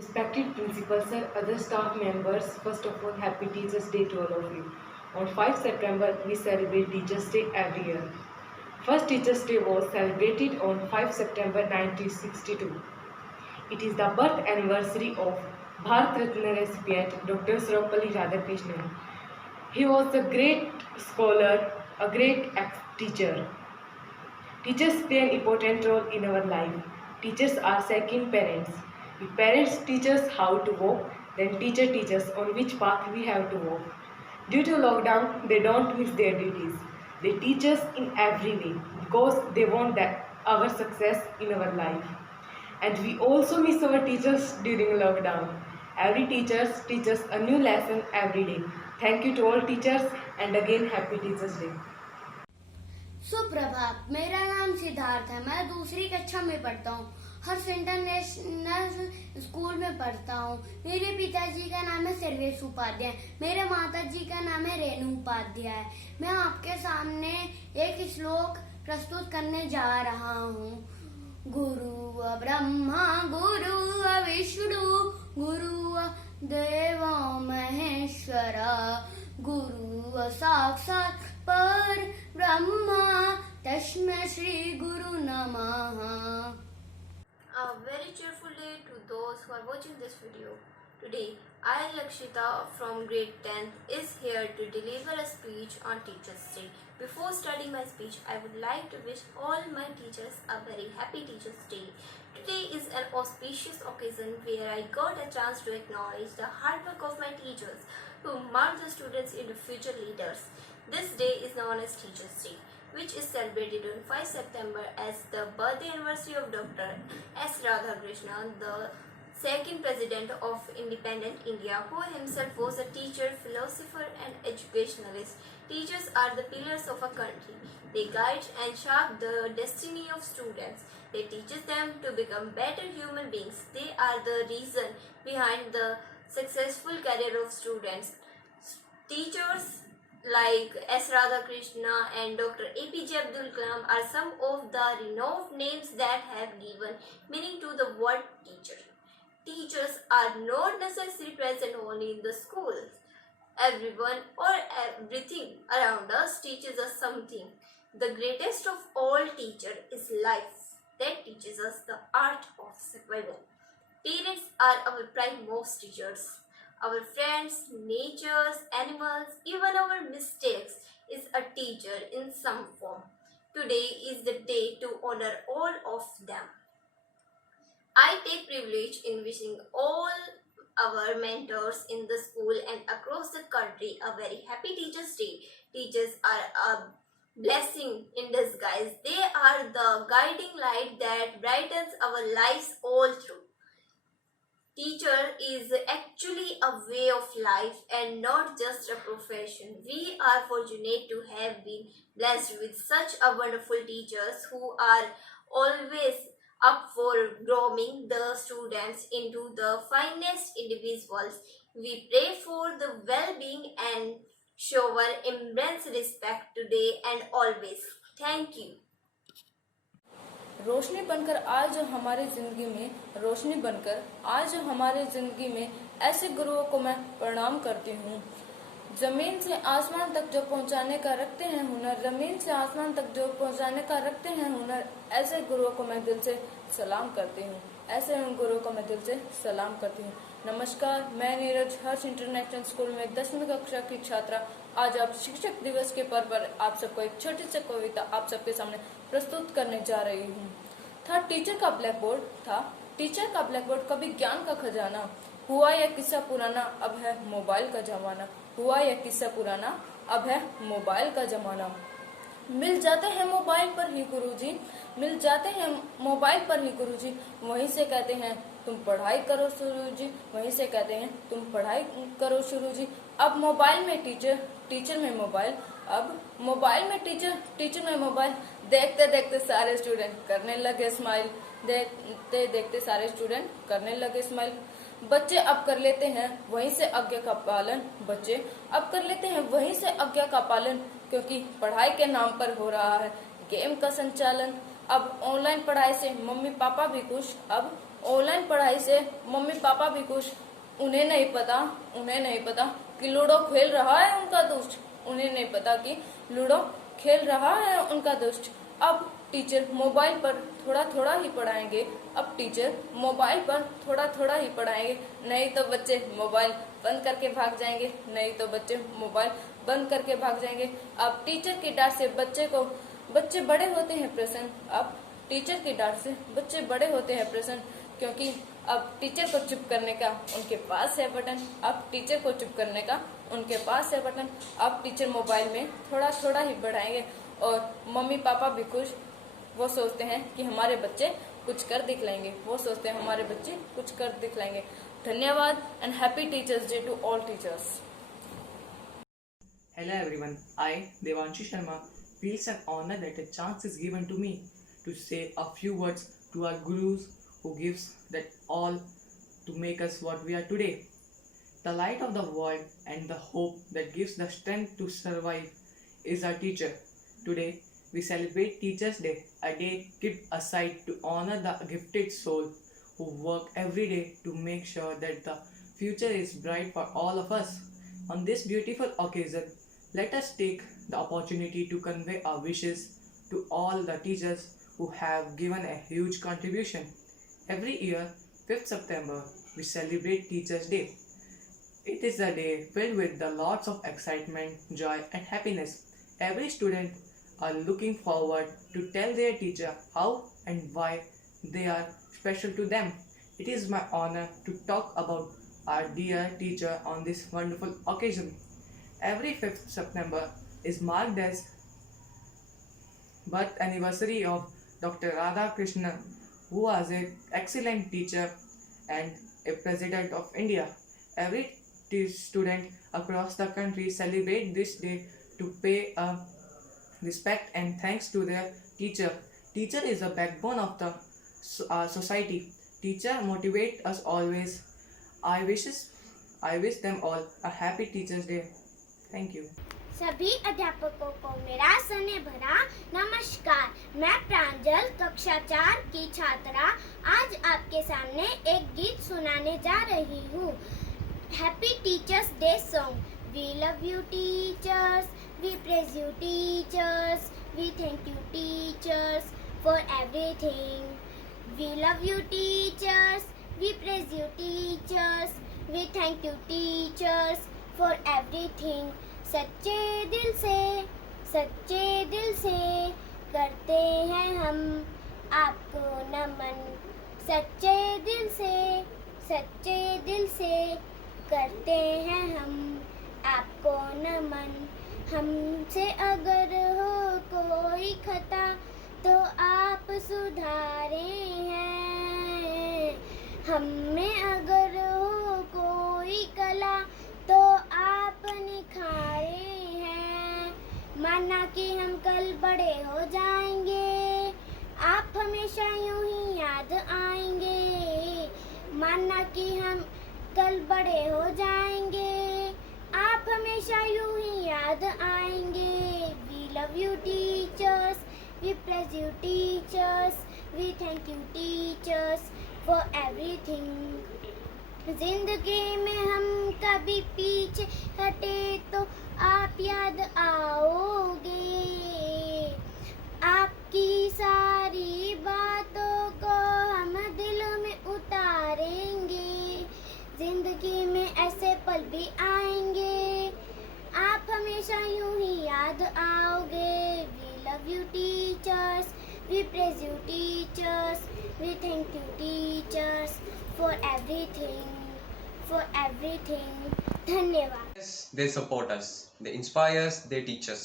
Respected principal sir, other staff members, first of all, happy Teachers Day to all of you. On 5 September, we celebrate Teachers Day every year. First Teachers Day was celebrated on 5 September 1962. It is the birth anniversary of Bharat Ratna recipient Dr. Sarvepalli Radhakrishnan. He was a great scholar, a great teacher. Teachers play an important role in our life. Teachers are second parents. If parents teach us how to walk, then teacher teaches on which path we have to walk. Due to lockdown, they don't miss their duties. They teach us in every way because they want that our success in our life. And we also miss our teachers during lockdown. Every teacher teaches a new lesson every day. Thank you to all teachers and again happy Teachers Day. सुप्रभात। मेरा नाम सिद्धार्थ है। मैं दूसरी कक्षा में पढ़ता हूँ। हर्ष इंटरनेशनल स्कूल में पढ़ता हूँ। मेरे पिताजी का नाम है सर्वेश उपाध्याय। मेरे माता जी का नाम है रेणु उपाध्याय। मैं आपके सामने एक श्लोक प्रस्तुत करने जा रहा हूँ। गुरु ब्रह्मा गुरु विष्णु गुरु देवो महेश्वरा गुरु साक्षात् पर ब्रह्मा तस्मै श्री गुरु नमः। A very cheerful day to those who are watching this video. Today, I, Lakshita from grade 10th, is here to deliver a speech on Teachers' Day. Before starting my speech, I would like to wish all my teachers a very happy Teachers' Day. Today is an auspicious occasion where I got a chance to acknowledge the hard work of my teachers who mold the students into future leaders. This day is known as Teachers' Day, which is celebrated on 5 September as the birthday anniversary of Dr. S. Radhakrishnan, the second president of independent India, who himself was a teacher, philosopher and educationalist. Teachers are the pillars of a country. They guide and shape the destiny of students. They teach them to become better human beings. They are the reason behind the successful career of students. Teachers like S. Radhakrishna and Dr. APJ Abdul Kalam are some of the renowned names that have given meaning to the word teacher. Teachers are not necessarily present only in the schools. Everyone or everything around us teaches us something. The greatest of all teacher is life that teaches us the art of survival. Parents are our primemost teachers. Our friends, natures, animals, even our mistakes is a teacher in some form. Today is the day to honor all of them. I take privilege in wishing all our mentors in the school and across the country a very happy Teachers' Day. Teachers are a blessing in disguise. They are the guiding light that brightens our lives all through. Teacher is actually a way of life and not just a profession. We are fortunate to have been blessed with such a wonderful teachers who are always up for grooming the students into the finest individuals. We pray for the well-being and show our immense respect today and always. Thank you. रोशनी बनकर आज हमारी जिंदगी में रोशनी बनकर आज हमारे जिंदगी में ऐसे गुरुओं को मैं प्रणाम करती हूँ। जमीन से आसमान तक जो पहुँचाने का रखते हैं हुनर, जमीन से आसमान तक जो पहुँचाने का रखते हैं हुनर, ऐसे गुरुओं को मैं दिल से सलाम करती हूँ। ऐसे उन गुरुओं को मैं दिल से सलाम करती हूँ। नमस्कार, मैं नीरज हर्ष इंटरनेशनल स्कूल में 10वीं कक्षा की छात्रा आज आप शिक्षक दिवस के पर्व पर आप सबको एक छोटी सी कविता आप सबके सामने प्रस्तुत करने जा रही हूँ। था टीचर का ब्लैक बोर्ड कभी ज्ञान का खजाना, हुआ यह किस्सा पुराना अब है मोबाइल का जमाना, हुआ यह किस्सा पुराना अब है मोबाइल का जमाना। मिल जाते हैं मोबाइल पर ही गुरुजी, मिल जाते हैं मोबाइल पर ही गुरुजी, वहीं से कहते हैं तुम पढ़ाई करो शुरू जी, वहीं से कहते हैं तुम पढ़ाई करो शुरू जी। अब मोबाइल में टीचर, टीचर में मोबाइल, अब मोबाइल में टीचर, टीचर में मोबाइल, देखते देखते सारे स्टूडेंट करने लगे स्माइल, देखते देखते सारे स्टूडेंट करने लगे स्माइल। बच्चे अब कर लेते हैं वहीं से आज्ञा का पालन, बच्चे अब कर लेते हैं वहीं से आज्ञा का पालन, क्योंकि पढ़ाई के नाम पर हो रहा है गेम का संचालन। अब ऑनलाइन पढ़ाई से मम्मी पापा भी खुश, अब ऑनलाइन पढ़ाई से मम्मी पापा भी खुश। उन्हें नहीं पता कि लूडो खेल रहा है उनका दोस्त। उन्हें नहीं पता कि लूडो खेल रहा है उनका दोस्त। अब टीचर मोबाइल पर थोड़ा थोड़ा ही पढ़ाएंगे। नहीं तो बच्चे मोबाइल बंद करके भाग जाएंगे। अब टीचर की डांट से बच्चे बड़े होते हैं प्रसन्न। क्योंकि अब टीचर को चुप करने का उनके पास है बटन। अब टीचर मोबाइल में थोड़ा थोड़ा ही बढ़ाएंगे और मम्मी पापा भी खुश। वो सोचते हैं कि हमारे बच्चे कुछ कर दिखलाएंगे। धन्यवाद and happy teachers day to all teachers. Hello everyone, I, Devanshu Sharma, feels an honor that a chance is given to me to say a few words to our gurus who gives that all to make us what we are today. The light of the world and the hope that gives the strength to survive is our teacher. Today, we celebrate Teachers' Day, a day kept aside to honor the gifted souls who work every day to make sure that the future is bright for all of us. On this beautiful occasion, let us take the opportunity to convey our wishes to all the teachers who have given a huge contribution. Every year, 5th September, we celebrate Teachers' Day. It is a day filled with the lots of excitement, joy and happiness. Every student are looking forward to tell their teacher how and why they are special to them. It is my honor to talk about our dear teacher on this wonderful occasion. Every 5th September is marked as birth anniversary of Dr. Radhakrishnan, who was an excellent teacher and a president of India. Every student across the country celebrate this day to pay a respect and thanks to their teacher. Teacher is the backbone of the society. Teacher motivate us always. I wish them all a happy Teachers' Day. Thank you. सभी अध्यापकों को मेरा स्नेह भरा नमस्कार। मैं प्रांजल कक्षा 4 की छात्रा आज आपके सामने एक गीत सुनाने जा रही हूँ। Happy teachers day song. We love you teachers, we praise you teachers, we thank you teachers for everything. We love you teachers, we praise you teachers, we thank you teachers for everything. सच्चे दिल से करते हैं हम आपको नमन। सच्चे दिल से करते हैं हम आपको नमन। हमसे अगर हो कोई खता तो आप सुधारे हैं। हमें अगर हो कोई कला तो आप निखारे हैं। माना कि हम कल बड़े हो जाएंगे, आप हमेशा यूं ही याद आएंगे। माना कि हम कल बड़े हो जाएंगे, आप हमेशा यूं ही याद आएंगे। We love you teachers, we praise you teachers, we thank you teachers for everything. जिंदगी में हम कभी पीछे हटे तो आप याद आओगे। आपकी सारी बातों को हम दिलों में उतारेंगे। जिंदगी में ऐसे पल भी आएंगे, आप हमेशा यूं ही याद आओगे। We love you teachers, we praise you teachers, we thank you teachers for everything. धन्यवाद। Yes, they support us, they inspire us, they teach us.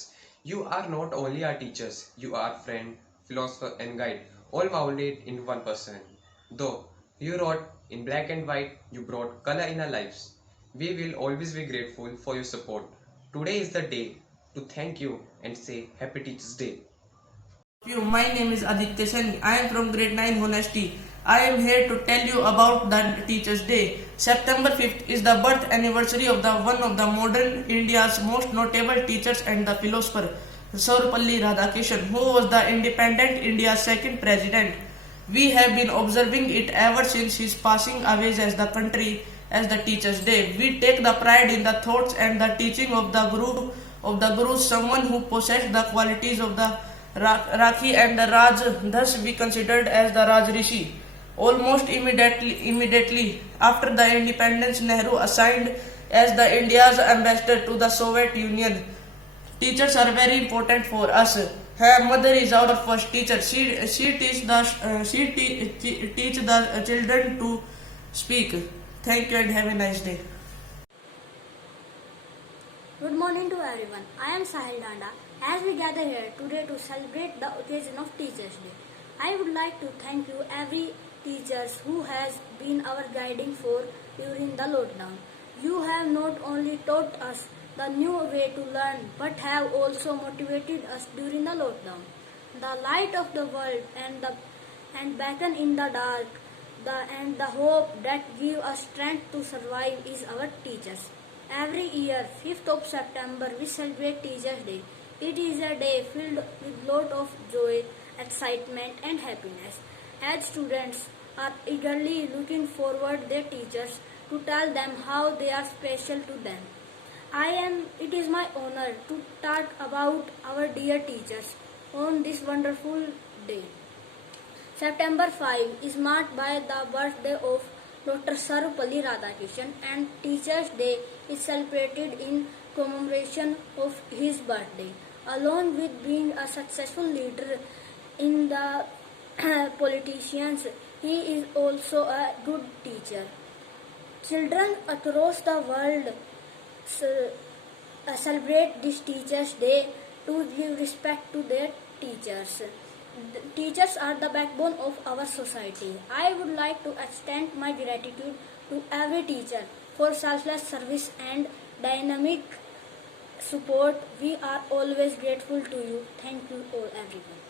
You are not only our teachers, you are friend, philosopher and guide, all molded in one person. Though you wrote in black and white, you brought color in our lives. We will always be grateful for your support. Today is the day to thank you and say Happy Teachers' Day. My name is Aditya Sani. I am from grade 9 Honesty. I am here to tell you about the Teachers' Day. September 5th is the birth anniversary of one of the modern India's most notable teachers and the philosopher, Sarvepalli Radhakrishnan, who was the independent India's second president. We have been observing it ever since his passing away as the country as the Teachers' Day. We take the pride in the thoughts and the teaching of the Guru, someone who possessed the qualities of the Rakhi and the Raj, thus we considered as the Raj Rishi. Almost immediately after the independence, Nehru assigned as the India's ambassador to the Soviet Union. Teachers are very important for us. Her mother is our first teacher. She teach the children to speak. Thank you and have a nice day. Good morning to everyone. I am Sahil Danda. As we gather here today to celebrate the occasion of Teachers' Day, I would like to thank you every teachers who has been our guiding force during the lockdown. You have not only taught us the new way to learn but have also motivated us during the lockdown. The light of the world and beacon in the dark, and the hope that give us strength to survive is our teachers. Every year, 5th of September, we celebrate Teachers' Day. It is a day filled with lot of joy, excitement and happiness. As students are eagerly looking forward their teachers to tell them how they are special to them. It is my honor to talk about our dear teachers on this wonderful day. September 5 is marked by the birthday of Dr. Sarvapalli Radhakrishnan, and Teachers' Day is celebrated in commemoration of his birthday. Along with being a successful leader in the politicians, he is also a good teacher. Children across the world celebrate this Teachers' Day to give respect to their teachers. Teachers are the backbone of our society. I would like to extend my gratitude to every teacher for selfless service and dynamic support. We are always grateful to you. Thank you all everyone.